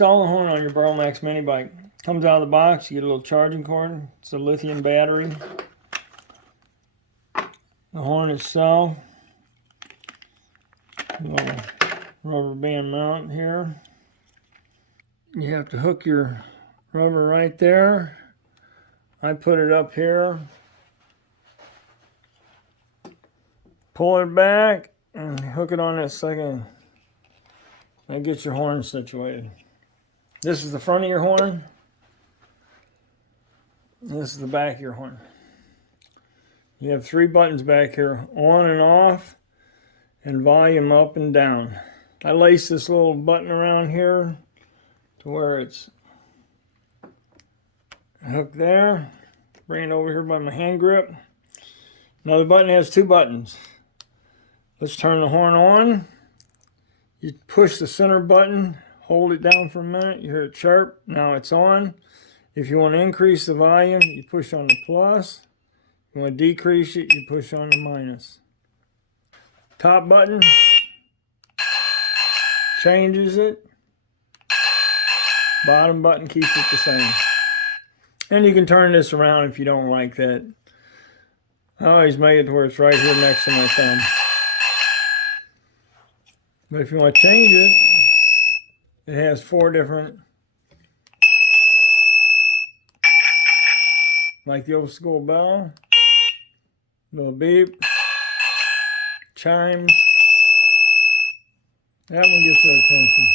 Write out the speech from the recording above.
install the horn on your Burromax Mini Bike. Comes out of the box, you get a little charging cord. It's a lithium battery. The horn itself, a little rubber band mount here. You have to hook your rubber right there. I put it up here. Pull it back and hook it on that second. That gets your horn situated. This is the front of your horn. This is the back of your horn. You have 3 buttons back here, on and off, and volume up and down. I lace this little button around here to where it's hooked there. Bring it over here by my hand grip. Now the button has 2 buttons. Let's turn the horn on. You push the center button, hold it down for a minute, you hear it chirp, now it's on. If you want to increase the volume, you push on the plus. If you want to decrease it, you push on the minus. Top button changes it. Bottom button keeps it the same. And you can turn this around if you don't like that. I always make it to where it's right here next to my thumb. But if you want to change it, it has 4 different, like the old school bell, little beep, chimes. That one gets our attention.